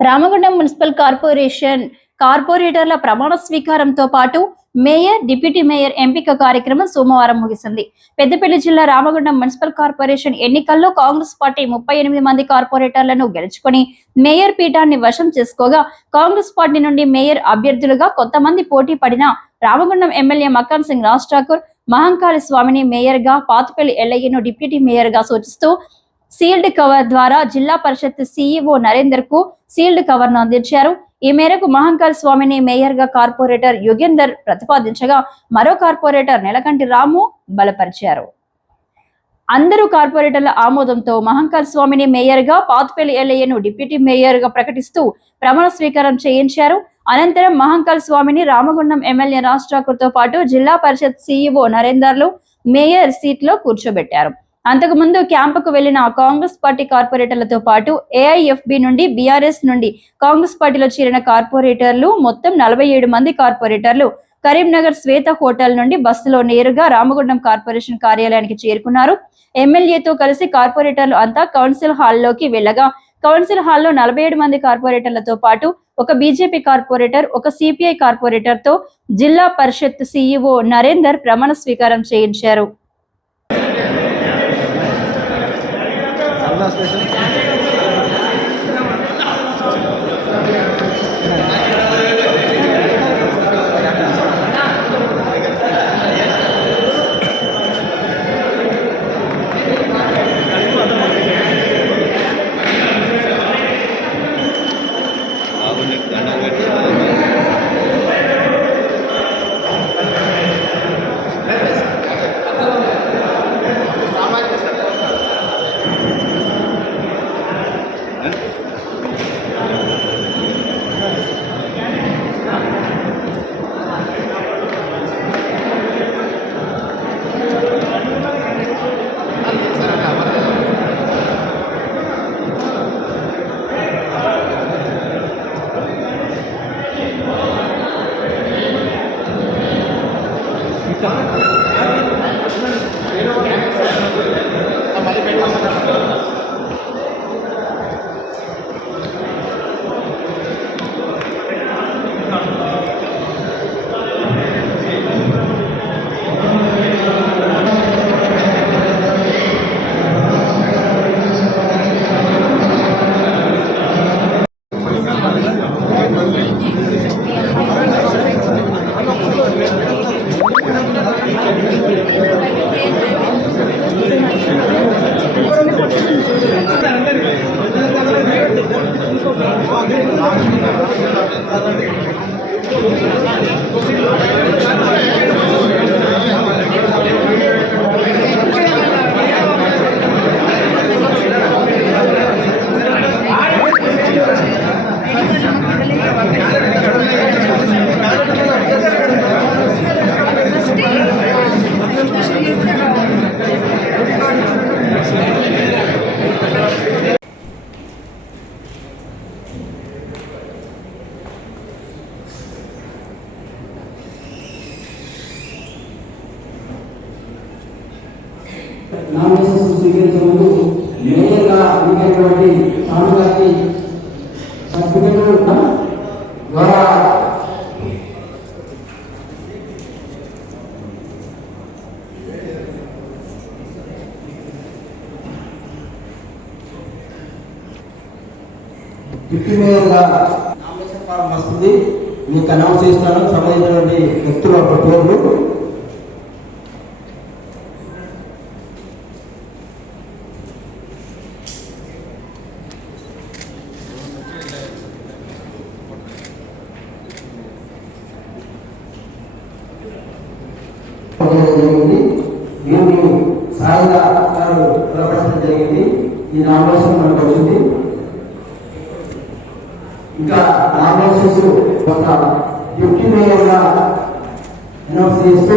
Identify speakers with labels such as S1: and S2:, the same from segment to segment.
S1: Ramagundam municipal corporation కార్పొరేటర్ల ప్రమాణ స్వీకారంతో పాటు mayor deputy mayor ఎంపిక కార్యక్రమం సోమవారం ముగిసింది. పెద్దపల్లి జిల్లా రామగుండం మున్సిపల్ కార్పొరేషన్ ఎన్నికల్లో కాంగ్రెస్ పార్టీ ముప్పై ఎనిమిది మంది కార్పొరేటర్లను గెలుచుకొని మేయర్ పీఠాన్ని వశం చేసుకోగా కాంగ్రెస్ పార్టీ నుండి మేయర్ అభ్యర్థులుగా కొంతమంది పోటీ పడిన రామగుండం ఎమ్మెల్యే మక్కన్ సింగ్ రాజ్ ఠాకూర్ మహంకాళి స్వామిని మేయర్గా పాతుపల్లి ఎల్లయ్యను డిప్యూటీ మేయర్గా సూచిస్తూ సీల్డ్ కవర్ ద్వారా జిల్లా పరిషత్ సీఈఓ నరేందర్కు సీల్డ్ కవర్ను అందించారు. ఈ మేరకు మహంకాల్ స్వామిని మేయర్గా కార్పొరేటర్ యుగేందర్ ప్రతిపాదించగా మరో కార్పొరేటర్ నెలకంటి రాము బలపరిచారు. అందరూ కార్పొరేటర్ల ఆమోదంతో మహంకాల్ స్వామిని మేయర్గా పాతుపల్లి ఎల్ఐను డిప్యూటీ మేయర్గా ప్రకటిస్తూ ప్రమాణ స్వీకారం చేయించారు. అనంతరం మహంకాల్ స్వామిని రామగుండం ఎమ్మెల్యే రాజ్ ఠాకూర్తో పాటు జిల్లా పరిషత్ సీఈఓ నరేందర్లు మేయర్ సీట్లో కూర్చోబెట్టారు. అంతకుముందు క్యాంపుకు వెళ్ళిన కాంగ్రెస్ పార్టీ కార్పొరేటర్లతో పాటు ఏఐఎఫ్బి నుండి బీఆర్ఎస్ నుండి కాంగ్రెస్ పార్టీలో చేరిన కార్పొరేటర్లు మొత్తం నలభై ఏడు మంది కార్పొరేటర్లు. కరీంనగర్ శ్వేత హోటల్ నుండి బస్సులో నేరుగా రామగుండం కార్పొరేషన్ కార్యాలయానికి చేరుకున్నారు. ఎమ్మెల్యేతో కలిసి కార్పొరేటర్లు అంతా కౌన్సిల్ హాల్లోకి వెళ్ళగా కౌన్సిల్ హాల్లో నలభై ఏడు మంది కార్పొరేటర్లతో పాటు ఒక బీజేపీ కార్పొరేటర్ ఒక సిపిఐ కార్పొరేటర్తో జిల్లా పరిషత్ సీఈఓ నరేందర్ ప్రమాణ స్వీకారం చేయించారు.
S2: అన్నా స్పెషల్
S3: Gracias. డిప్యూటీ మేయర్గా నామినేషన్ వస్తుంది మీకు అనౌన్స్ చేస్తాను. సంబంధించినటువంటి వ్యక్తులు ఒక పేర్లు. జరిగింది దీన్ని సాయిగా గారు జరిగింది ఈ నామినేషన్ మనకు వచ్చింది ఇంకా నామినేషన్స్ ఒక డిప్యూటీ అనౌన్స్ చేస్తూ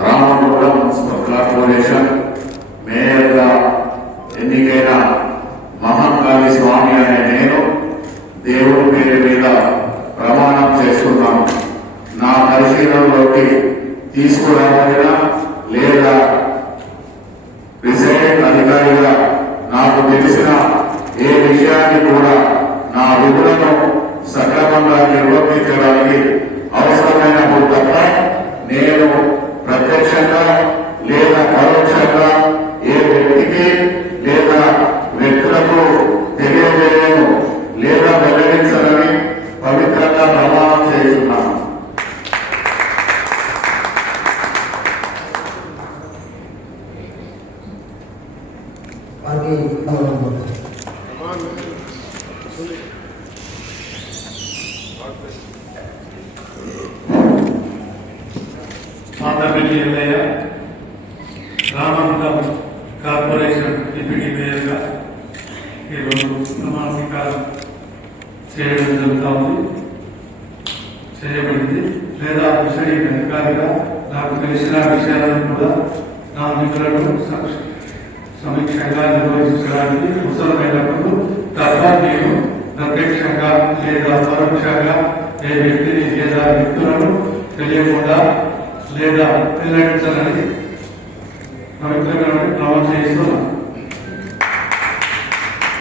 S4: రామగుండం మున్సిపల్ కార్పొరేషన్ మేయర్గా ఎన్నికైన మహంకాళి స్వామి అనే నేను దేవుడి పేరు మీద ప్రమాణం చేస్తున్నాను నా పరిశీలనలోకి తీసుకురాబడిన లేదా రిసైడింగ్ అధికారిగా నాకు తెలిసిన ఏ విషయాన్ని కూడా నా విధులను సక్రమంగా నిర్వర్తించడానికి అవసరమైనప్పుడు తప్ప నేను ప్రత్యక్షంగా లేదా పరోక్షంగా ఏ వ్యక్తికి లేదా వ్యక్తులకు తెలియజేయను లేదా వెల్లడించాలని పవిత్రంగా ప్రమాణం చేస్తున్నాను.
S3: వారికి ధన్యవాదాలు.
S5: ఎమ్మెల్యే రామగుండం కార్పొరేషన్ డిప్యూటీ మేయర్గా ఈరోజు ప్రమాణ స్వీకారం చేయడం జరుగుతూ ఉంది చేయబడింది లేదా విషయ అధికారిగా నాకు తెలిసిన విషయాలను కూడా నా మిత్రులను సాక్షి సమీక్షంగా నిర్వహించడానికి అవసరమైనప్పుడు తప్ప నేను ప్రత్యక్షంగా లేదా పరోక్షంగా ఏ వ్యక్తిని లేదా వ్యక్తులను తెలియకుండా లేదా వెల్లడించాలని పవిత్రంగా చేస్తున్నాను.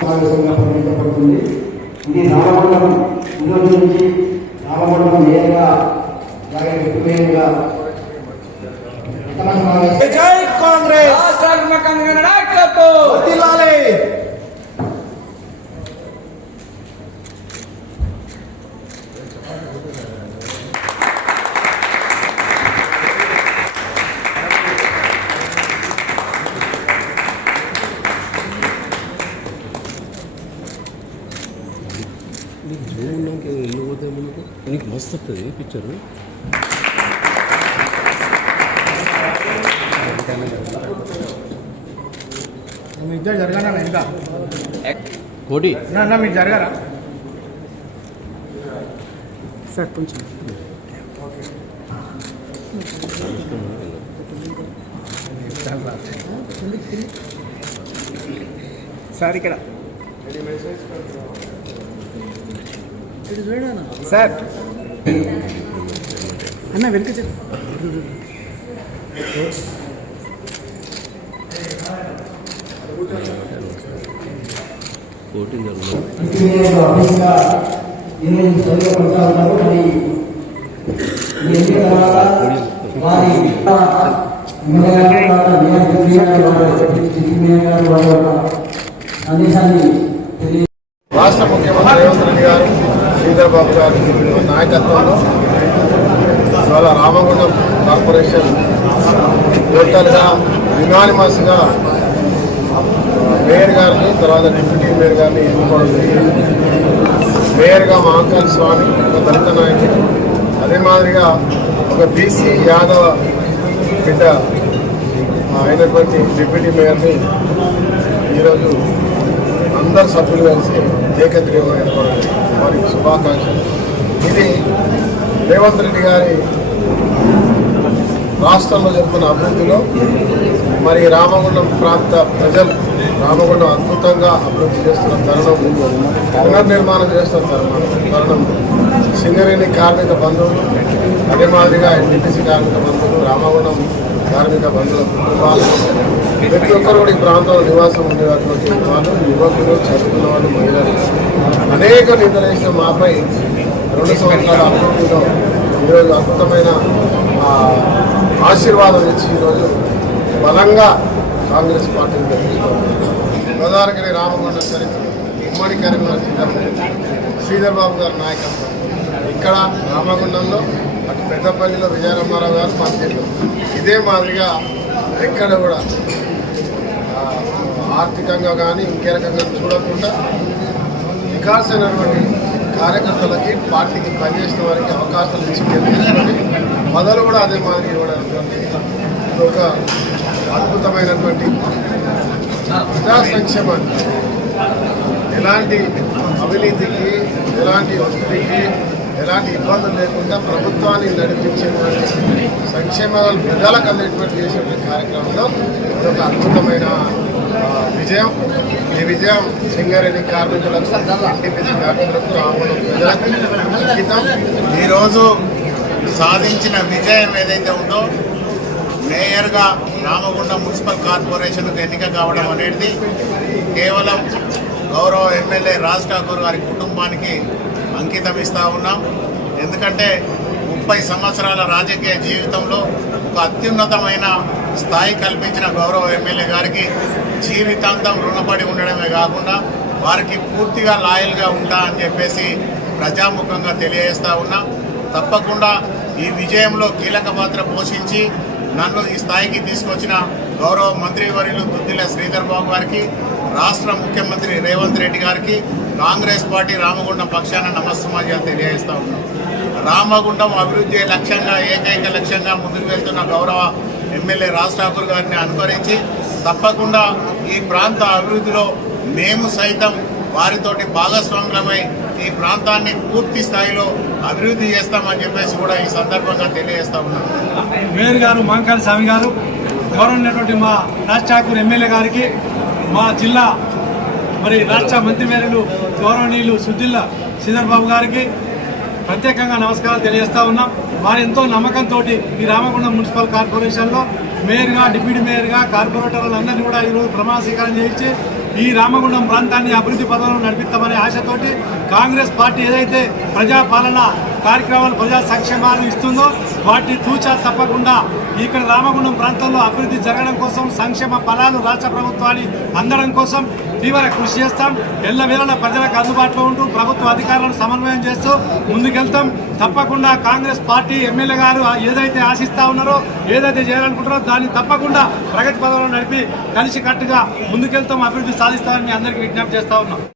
S3: పరిగణించబడుతుంది ఇది రామమండలం నుంచి రామమండలం మేయర్గా అలాగే డిప్యూటీ మేయర్గా ఉత్తమ సమావేశం
S2: కాంగ్రెస్.
S6: నీకు మస్తు వస్తుంది పిక్చర్
S2: మీ ఇద్దరు జరగనా వెనక
S6: కోటి?
S2: నా నా మీరు జరగరా? సార్ కొంచెం. సార్ ఇక్కడ. సార్. అన్న వెనక చెప్పు
S6: కోటి జరుగుతుంది
S3: డిప్యూటీ మేయర్ ఆఫీస్గా ఈరోజు సరిగా కొనసాగుతారు మరి ఈ ఎన్నిక తర్వాత వారి ఎమ్మెల్యే గారి తర్వాత మేయర్ డిప్యూటీ మేయర్ వారి డిప్యూటీ మేయర్ గారు వారి యొక్క సందేశాన్ని తెలియ
S2: రాష్ట్ర ముఖ్యమంత్రి రేవంత్ రెడ్డి గారు శ్రీధర్ బాబు గారి నాయకత్వంలో ఇవాళ రామగుండం కార్పొరేషన్ టోటల్గా యునానిమస్గా మేయర్ గారిని తర్వాత డిప్యూటీ మేయర్ గారిని ఎన్నుకోవడం జరిగింది. మేయర్గా మహాకాళి స్వామి ఒక దళిత నాయకుడు. అదే మాదిరిగా ఒక బీసీ యాదవ బిడ్డ అయినటువంటి డిప్యూటీ మేయర్ని ఈరోజు అందరు సభ్యులు కలిసి ఏకగ్రీవం ఏర్పడాలి వారికి శుభాకాంక్షలు. ఇది రేవంత్ రెడ్డి గారి రాష్ట్రంలో జరుగుతున్న అభివృద్ధిలో మరి రామగుండం ప్రాంత ప్రజలు రామగుండం అద్భుతంగా అభివృద్ధి చేస్తున్న తరుణం. పునర్నిర్మాణం చేస్తున్న తరుణం. తరుణం. సింగరేణి కార్మిక బంధువులు అదే మాదిరిగా ఎన్టీసీ కార్మిక బంధువులు రామగుండం కార్మిక బంధువుల కుటుంబాలు ప్రతి ఒక్కరు కూడా ఈ ప్రాంతంలో నివాసం ఉండేటువంటి వాళ్ళు యువకులు చదువుకున్న వాళ్ళు మహిళలు. అనేక నిందలు మాపై రెండు సంవత్సరాల అభివృద్ధిలో ఈరోజు అద్భుతమైన ఆశీర్వాదం ఇచ్చి ఈరోజు బలంగా కాంగ్రెస్ పార్టీని గెలిపించుకోవాలి. గోదావరిగిరి రామగుండ చరిత్ర ఉమ్మడి కరీంనగర్ జిల్లా శ్రీధర్ బాబు గారి నాయకత్వం. ఇక్కడ రామగుండంలో అటు పెద్దపల్లిలో విజయరామారావు గారు మంత్రులు ఇదే మాదిరిగా ఎక్కడ కూడా ఆర్థికంగా కానీ ఇంకే రకంగా చూడకుండా వికాసమైనటువంటి కార్యకర్తలకి పార్టీకి పనిచేసిన వారికి అవకాశాలు ఇచ్చి గెలిపించుకొని పదవులు కూడా అదే మాదిరి ఇవ్వడానికి ఒక అద్భుతమైనటువంటి ప్రజా సంక్షేమాన్ని ఎలాంటి అవినీతికి ఎలాంటి ఒత్తిడికి ఎలాంటి ఇబ్బందులు లేకుండా ప్రభుత్వాన్ని నడిపించేటువంటి సంక్షేమాలు ప్రజలకు అందేటువంటి చేసేటువంటి కార్యక్రమంలో ఇదొక అద్భుతమైన విజయం. ఈ విజయం సింగారెడ్డి కార్మికులకు ఎన్టీపీసీ కార్మికులకు ఆమోదం ప్రజలకు
S4: ఈరోజు సాధించిన విజయం ఏదైతే ఉందో మేయర్గా రామగుండం మున్సిపల్ కార్పొరేషన్కు ఎన్నిక కావడం అనేది కేవలం గౌరవ ఎమ్మెల్యే రాజ్ ఠాకూర్ గారి కుటుంబానికి అంకితం ఇస్తా ఉన్నాం. ఎందుకంటే ముప్పై సంవత్సరాల రాజకీయ జీవితంలో ఒక అత్యున్నతమైన స్థాయి కల్పించిన గౌరవ ఎమ్మెల్యే గారికి జీవితాంతం రుణపడి ఉండడమే కాకుండా వారికి పూర్తిగా లాయల్గా ఉంటా అని చెప్పేసి ప్రజాముఖంగా తెలియజేస్తూ ఉన్నా. తప్పకుండా ఈ విజయంలో కీలక పాత్ర పోషించి నన్ను ఈ స్థాయికి తీసుకొచ్చిన గౌరవ మంత్రివర్యులు దుద్దిల శ్రీధర్ బాబు గారికి రాష్ట్ర ముఖ్యమంత్రి రేవంత్ రెడ్డి గారికి కాంగ్రెస్ పార్టీ రామగుండం పక్షాన నమస్సమాజాలు తెలియజేస్తా ఉన్నాం. రామగుండం అభివృద్ధి లక్ష్యంగా ఏకైక లక్ష్యంగా ముందుకు వెళ్తున్న గౌరవ ఎమ్మెల్యే రాజ్ ఠాకూర్ గారిని అనుకరించి తప్పకుండా ఈ ప్రాంత అభివృద్ధిలో మేము సైతం వారితోటి భాగస్వాములమై ఈ ప్రాంతాన్ని పూర్తి స్థాయిలో అభివృద్ధి చేస్తామని చెప్పేసి కూడా ఈ సందర్భంగా తెలియజేస్తా ఉన్నాను
S7: మేయర్ గారు మాంకాళి స్వామి గారు గౌరవమైనటువంటి మా రాజ్ ఠాకూర్ ఎమ్మెల్యే గారికి మా జిల్లా మరి రాష్ట్ర మంత్రివర్యులు గౌరవనీయులు సుజిల్లా శ్రీధర్బాబు గారికి ప్రత్యేకంగా నమస్కారాలు తెలియజేస్తా ఉన్నాం. వారు ఎంతో నమ్మకంతో ఈ రామగుండం మున్సిపల్ కార్పొరేషన్లో మేయర్గా డిప్యూటీ మేయర్గా కార్పొరేటర్లందరినీ కూడా ఈరోజు ప్రమాణ స్వీకారం చేయించి ఈ రామగుండం ప్రాంతాన్ని అభివృద్ధి పదంలో నడిపిస్తామనే ఆశతోటి కాంగ్రెస్ పార్టీ ఏదైతే ప్రజాపాలన కార్యక్రమాలు ప్రజా సంక్షేమాలు ఇస్తుందో వాటి తూచా తప్పకుండా ఇక్కడ రామగుండం ప్రాంతంలో అభివృద్ధి జరగడం కోసం సంక్షేమ ఫలాలు రాష్ట్ర ప్రభుత్వాన్ని అందడం కోసం తీవ్ర కృషి చేస్తాం. ఎల్లవేళ ప్రజలకు అందుబాటులో ఉంటూ ప్రభుత్వ అధికారులను సమన్వయం చేస్తూ ముందుకెళ్తాం. తప్పకుండా కాంగ్రెస్ పార్టీ ఎమ్మెల్యే గారు ఏదైతే ఆశిస్తా ఉన్నారో ఏదైతే చేయాలనుకుంటారో దాన్ని తప్పకుండా ప్రగతి పదంలో నడిపి కలిసికట్టుగా ముందుకెళ్తాం. అభివృద్ధి సాధిస్తామని అందరికీ విజ్ఞప్తి చేస్తా ఉన్నాం.